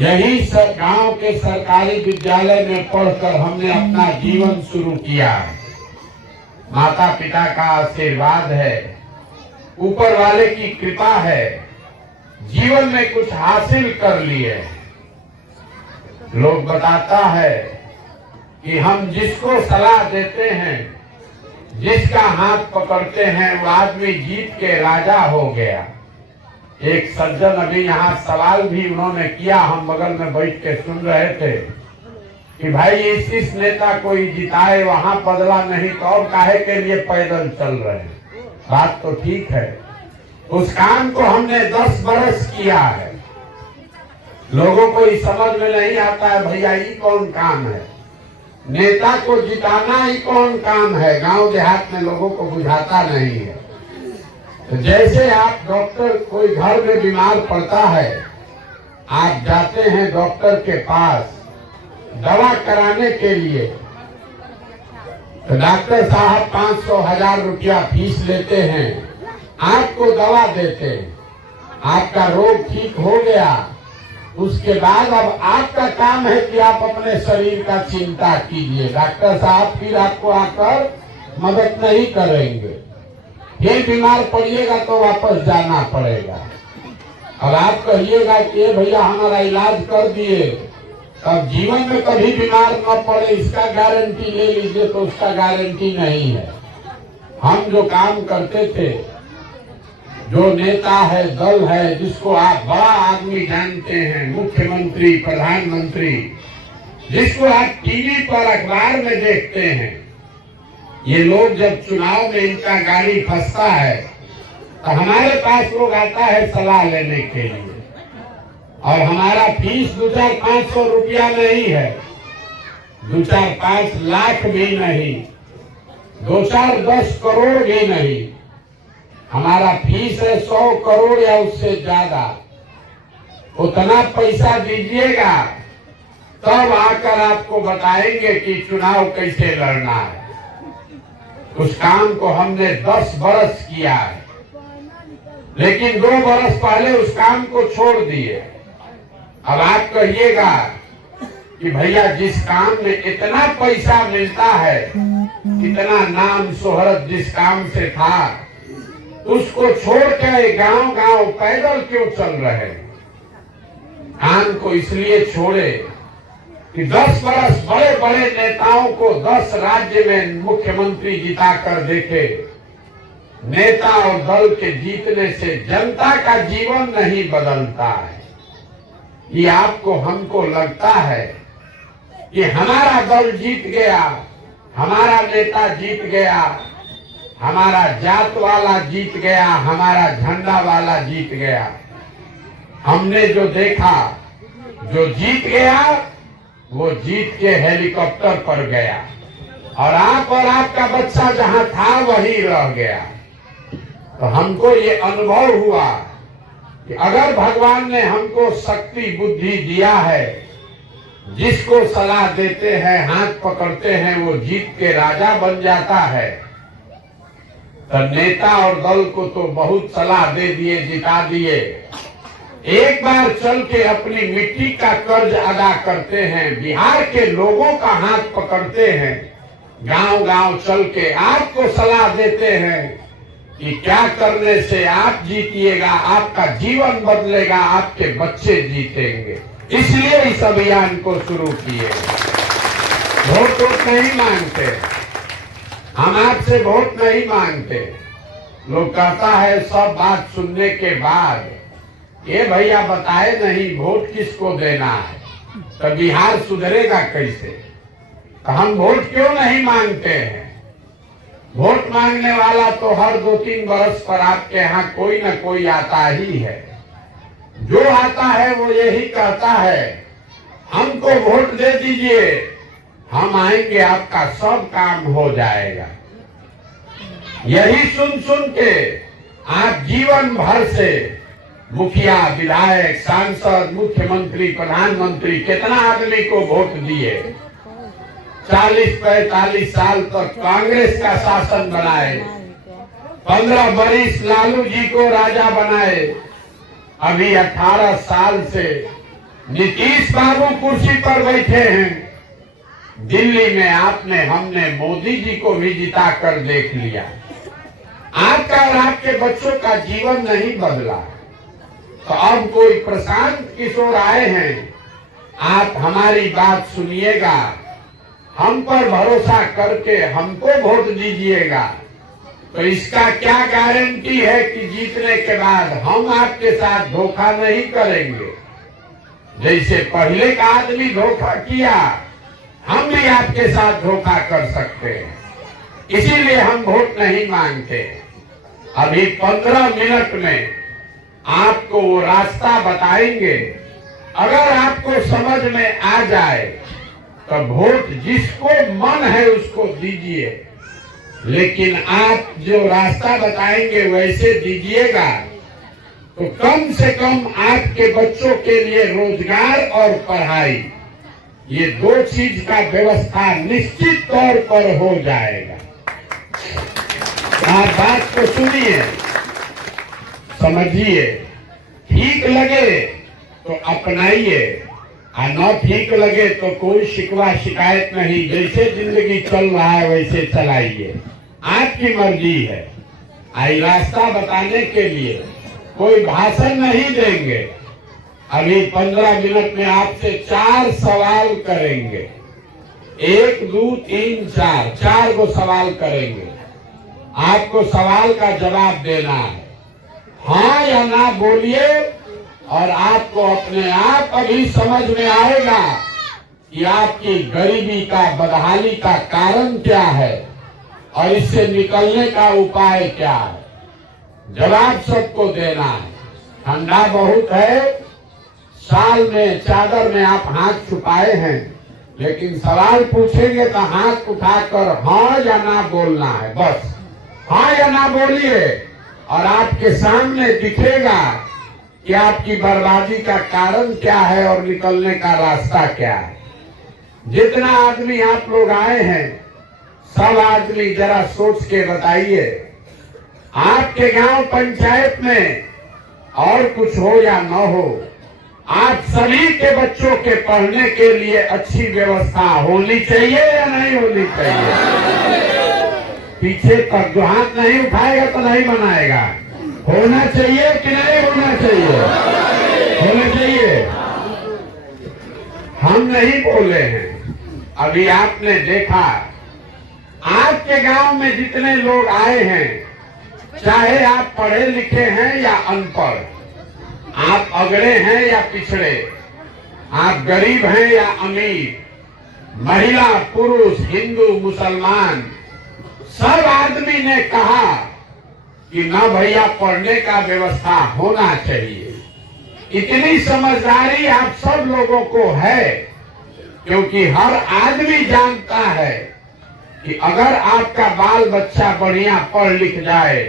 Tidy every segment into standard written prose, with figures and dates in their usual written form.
यही गांव के सरकारी विद्यालय में पढ़कर हमने अपना जीवन शुरू किया। माता पिता का आशीर्वाद है, ऊपर वाले की कृपा है, जीवन में कुछ हासिल कर लिए। लोग बताता है कि हम जिसको सलाह देते हैं, जिसका हाथ पकड़ते हैं, वो आदमी जीत के राजा हो गया। एक सज्जन अभी यहाँ सवाल भी उन्होंने किया, हम बगल में बैठ के सुन रहे थे कि भाई इस नेता को ही जिताए, वहां बदला नहीं तो और काहे के लिए पैदल चल रहे हैं। बात तो ठीक है, उस काम को हमने 10 बरस किया है। लोगों को इस समझ में नहीं आता है भैया ये कौन काम है, नेता को जिताना ही कौन काम है। गांव देहात में लोगों को बुझाता नहीं है। तो जैसे आप डॉक्टर, कोई घर में बीमार पड़ता है, आप जाते हैं डॉक्टर के पास दवा कराने के लिए, तो डॉक्टर साहब 500-1000 रुपया फीस लेते हैं, आपको दवा देते हैं, आपका रोग ठीक हो गया। उसके बाद अब आपका काम है कि आप अपने शरीर का चिंता कीजिए। डॉक्टर साहब फिर आपको आकर मदद नहीं करेंगे, फिर बीमार पड़िएगा तो वापस जाना पड़ेगा। और आप कहिएगा कि भैया हमारा इलाज कर दिए, अब जीवन में कभी बीमार न पड़े इसका गारंटी ले लीजिए, तो उसका गारंटी नहीं है। हम जो काम करते थे, जो नेता है, दल है, जिसको आप बड़ा आदमी जानते हैं, मुख्यमंत्री, प्रधानमंत्री, जिसको आप टीवी पर, अखबार में देखते हैं, ये लोग जब चुनाव में इनका गाड़ी फंसता है तो हमारे पास लोग आता है सलाह लेने के लिए, और हमारा फीस 2-4-500 रुपया नहीं है, 2-4-5 लाख भी नहीं, 2-4-10 करोड़ भी नहीं। हमारा फीस है 100 करोड़ या उससे ज्यादा। उतना पैसा दीजिएगा तब आकर आपको बताएंगे कि चुनाव कैसे लड़ना है। उस काम को हमने 10 बरस किया है, लेकिन 2 बरस पहले उस काम को छोड़ दिए। अब आप कहिएगा कि भैया जिस काम में इतना पैसा मिलता है, इतना नाम शोहरत जिस काम से था, उसको छोड़ के गांव-गांव पैदल क्यों चल रहे? काम को इसलिए छोड़े कि 10 बरस बड़े बड़े नेताओं को 10 राज्य में मुख्यमंत्री जिता कर देखे। नेता और दल के जीतने से जनता का जीवन नहीं बदलता है। ये आपको, हमको लगता है कि हमारा दल जीत गया, हमारा नेता जीत गया, हमारा जात वाला जीत गया, हमारा झंडा वाला जीत गया। हमने जो देखा, जो जीत गया वो जीत के हेलीकॉप्टर पर गया, और आप और आपका बच्चा जहां था वही रह गया। तो हमको ये अनुभव हुआ कि अगर भगवान ने हमको शक्ति बुद्धि दिया है, जिसको सलाह देते हैं, हाथ पकड़ते हैं, वो जीत के राजा बन जाता है। तो नेता और दल को तो बहुत सलाह दे दिए, जिता दिए। एक बार चल के अपनी मिट्टी का कर्ज अदा करते हैं, बिहार के लोगों का हाथ पकड़ते हैं, गांव-गांव चल के आपको सलाह देते हैं कि क्या करने से आप जीतिएगा, आपका जीवन बदलेगा, आपके बच्चे जीतेंगे। इसलिए इस अभियान को शुरू किए। वोट नहीं मांगते, हम आपसे वोट नहीं मांगते। लोग कहता है सब बात सुनने के बाद, ये भैया बताए नहीं वोट किसको देना है, तो बिहार सुधरेगा कैसे? तो हम वोट क्यों नहीं मांगते हैं? वोट मांगने वाला तो हर 2-3 बरस पर आपके यहाँ कोई न कोई आता ही है। जो आता है वो यही कहता है हमको वोट दे दीजिए, हम आएंगे, आपका सब काम हो जाएगा। यही सुन सुन के आप जीवन भर से मुखिया, विधायक, सांसद, मुख्यमंत्री, प्रधानमंत्री, कितना आदमी को वोट दिए। 40-45 साल तक कांग्रेस का शासन बनाए, 15 बरिस लालू जी को राजा बनाए। अभी 18 साल से नीतीश बाबू कुर्सी पर बैठे हैं, दिल्ली में हमने मोदी जी को भी जिता कर देख लिया। आपका और आपके बच्चों का जीवन नहीं बदला। तो अब कोई प्रशांत किशोर आए हैं, आप हमारी बात सुनिएगा, हम पर भरोसा करके हमको वोट दीजिएगा। तो इसका क्या गारंटी है कि जीतने के बाद हम आपके साथ धोखा नहीं करेंगे। जैसे पहले का आदमी धोखा किया, हम भी आपके साथ धोखा कर सकते हैं, इसीलिए हम वोट नहीं मांगते। अभी 15 मिनट में आपको वो रास्ता बताएंगे, अगर आपको समझ में आ जाए तो वोट जिसको मन है उसको दीजिए, लेकिन आप जो रास्ता बताएंगे वैसे दीजिएगा तो कम से कम आपके बच्चों के लिए रोजगार और पढ़ाई, ये दो चीज का व्यवस्था निश्चित तौर पर हो जाएगा। आप बात को सुनिए, समझिए, ठीक लगे तो अपनाइए, और न ठीक लगे तो कोई शिकवा शिकायत नहीं, जैसे जिंदगी चल रहा है वैसे चलाइए, आपकी मर्जी है। आई रास्ता बताने के लिए कोई भाषण नहीं देंगे। अभी 15 मिनट में आपसे 4 सवाल करेंगे, 1 2 3 4, 4 को सवाल करेंगे। आपको सवाल का जवाब देना है, हाँ या ना बोलिए, और आपको अपने आप अभी समझ में आएगा कि आपकी गरीबी का, बदहाली का कारण क्या है और इससे निकलने का उपाय क्या है। जवाब सबको देना है। ठंडा बहुत है, साल में चादर में आप हाथ छुपाए हैं, लेकिन सवाल पूछेंगे तो हाथ उठाकर हाँ या ना बोलना है, बस हाँ या ना बोलिए, और आपके सामने दिखेगा कि आपकी बर्बादी का कारण क्या है और निकलने का रास्ता क्या है। जितना आदमी आप लोग आए हैं, सब आदमी जरा सोच के बताइए, आपके गांव पंचायत में और कुछ हो या न हो, आप सभी के बच्चों के पढ़ने के लिए अच्छी व्यवस्था होनी चाहिए या नहीं होनी चाहिए। पीछे तक जो हाथ नहीं उठाएगा तो नहीं बनाएगा। होना चाहिए कि नहीं होना चाहिए? होना चाहिए। हम नहीं बोले हैं। अभी आपने देखा, आपके गांव में जितने लोग आए हैं, चाहे आप पढ़े लिखे हैं या अनपढ़, आप अगड़े हैं या पिछड़े, आप गरीब हैं या अमीर, महिला पुरुष, हिंदू मुसलमान, सब आदमी ने कहा कि ना भैया पढ़ने का व्यवस्था होना चाहिए। इतनी समझदारी आप सब लोगों को है, क्योंकि हर आदमी जानता है कि अगर आपका बाल बच्चा बढ़िया पढ़ लिख जाए,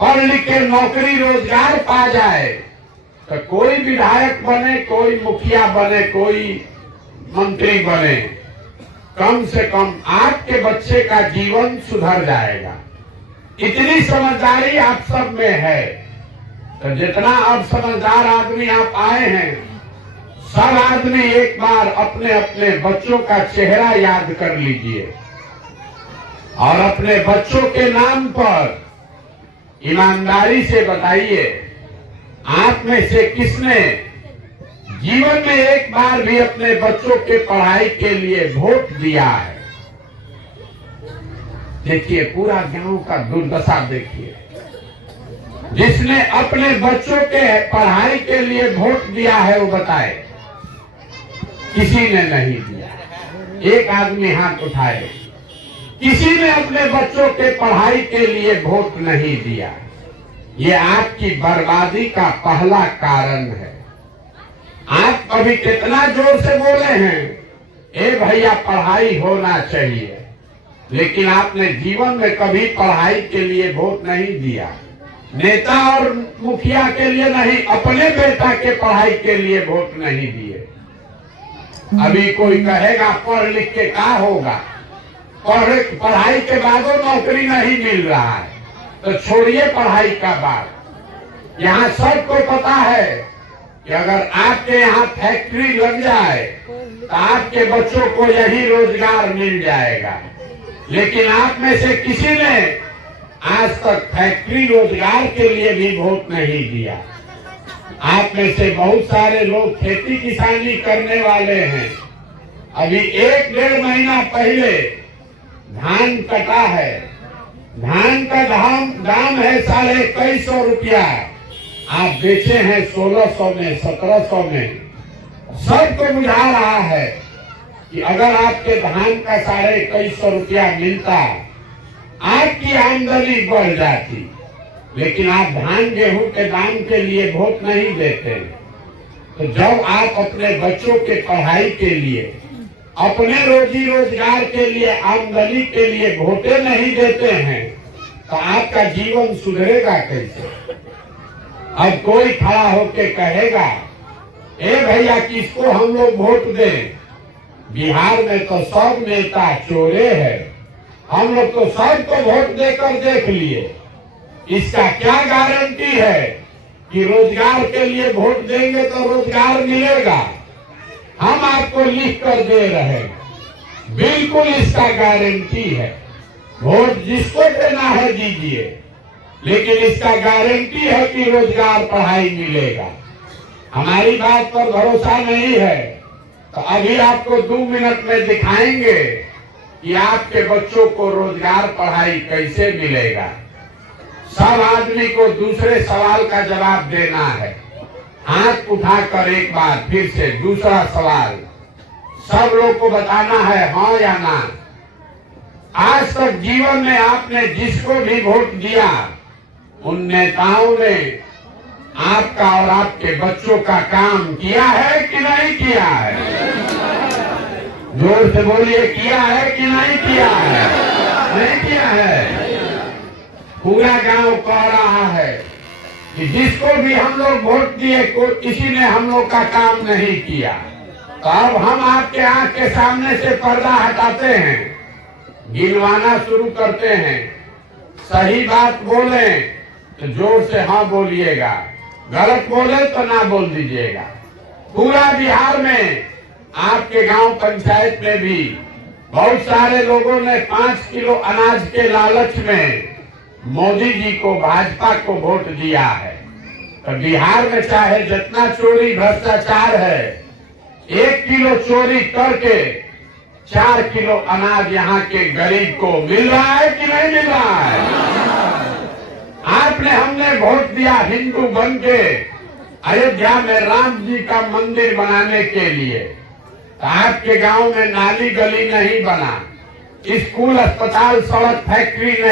पढ़ लिख के नौकरी रोजगार पा जाए, तो कोई विधायक बने, कोई मुखिया बने, कोई मंत्री बने, कम से कम आपके बच्चे का जीवन सुधर जाएगा। इतनी समझदारी आप सब में है। तो जितना अब समझदार आदमी आप आए हैं, सब आदमी एक बार अपने अपने बच्चों का चेहरा याद कर लीजिए और अपने बच्चों के नाम पर ईमानदारी से बताइए, आप में से किसने जीवन में एक बार भी अपने बच्चों के पढ़ाई के लिए वोट दिया है। देखिए, पूरा गांव का दुर्दशा देखिए। जिसने अपने बच्चों के पढ़ाई के लिए वोट दिया है वो बताए। किसी ने नहीं दिया। एक आदमी हाथ उठाए। किसी ने अपने बच्चों के पढ़ाई के लिए वोट नहीं दिया। ये आपकी बर्बादी का पहला कारण है। आप अभी कितना जोर से बोले हैं, ए भैया पढ़ाई होना चाहिए, लेकिन आपने जीवन में कभी पढ़ाई के लिए वोट नहीं दिया। नेता और मुखिया के लिए नहीं, अपने बेटा के पढ़ाई के लिए वोट नहीं दिए। अभी कोई कहेगा पढ़ लिख के क्या होगा, पढ़ाई के बाद नौकरी नहीं मिल रहा है, तो छोड़िए पढ़ाई का बात। यहाँ सबको पता है कि अगर आपके यहाँ फैक्ट्री लग जाए तो आपके बच्चों को यही रोजगार मिल जाएगा। लेकिन आप में से किसी ने आज तक फैक्ट्री रोजगार के लिए भी वोट नहीं दिया। आप में से बहुत सारे लोग खेती किसानी करने वाले हैं। अभी 1-1.5 महीना पहले धान कटा है। धान का दाम है 2150 रुपया, आप बेचे हैं 1600 में, 1700 में। सबको बुझा रहा है कि अगर आपके धान का 2150 रुपया मिलता, आपकी आमदनी बढ़ जाती। लेकिन आप धान गेहूं के दाम के लिए वोट नहीं देते। तो जब आप अपने बच्चों के पढ़ाई के लिए, अपने रोजी रोजगार के लिए, आमदनी के लिए वोटे नहीं देते हैं, तो आपका जीवन सुधरेगा कैसे? अब कोई खड़ा होके कहेगा, ए भैया किसको हम लोग वोट दें? बिहार में तो सब नेता चोरे हैं, हम लोग तो सबको वोट देकर देख लिए। इसका क्या गारंटी है कि रोजगार के लिए वोट देंगे तो रोजगार मिलेगा? हम आपको लिख कर दे रहे हैं, बिल्कुल इसका गारंटी है। वोट जिसको देना है दीजिए, लेकिन इसका गारंटी है कि रोजगार पढ़ाई मिलेगा। हमारी बात पर भरोसा नहीं है तो अभी आपको 2 मिनट में दिखाएंगे कि आपके बच्चों को रोजगार पढ़ाई कैसे मिलेगा। सब आदमी को दूसरे सवाल का जवाब देना है। हाथ उठाकर एक बार फिर से दूसरा सवाल सब लोग को बताना है, हाँ या ना। आज तक जीवन में आपने जिसको भी वोट दिया, उन नेताओं ने आपका और आपके बच्चों का काम किया है कि नहीं किया है? जोर से बोलिए, किया है कि नहीं किया है? नहीं किया है। पूरा गांव कह रहा है कि जिसको भी हम लोग वोट दिए, किसी ने हम लोग का काम नहीं किया। तो अब हम आपके आंख के सामने से पर्दा हटाते हैं, गिनवाना शुरू करते हैं। सही बात बोले तो जोर से हाँ बोलिएगा, गलत बोले तो ना बोल दीजिएगा। पूरा बिहार में आपके गांव पंचायत में भी बहुत सारे लोगों ने 5 किलो अनाज के लालच में मोदी जी को, भाजपा को वोट दिया है। तो बिहार में चाहे जितना चोरी भ्रष्टाचार है, 1 किलो चोरी करके 4 किलो अनाज यहाँ के गरीब को मिल रहा है कि नहीं मिल रहा है? आपने, हमने वोट दिया हिंदू बन के अयोध्या में राम जी का मंदिर बनाने के लिए। तो आपके गांव में नाली गली नहीं बना, स्कूल, अस्पताल, सड़क, फैक्ट्री नहीं।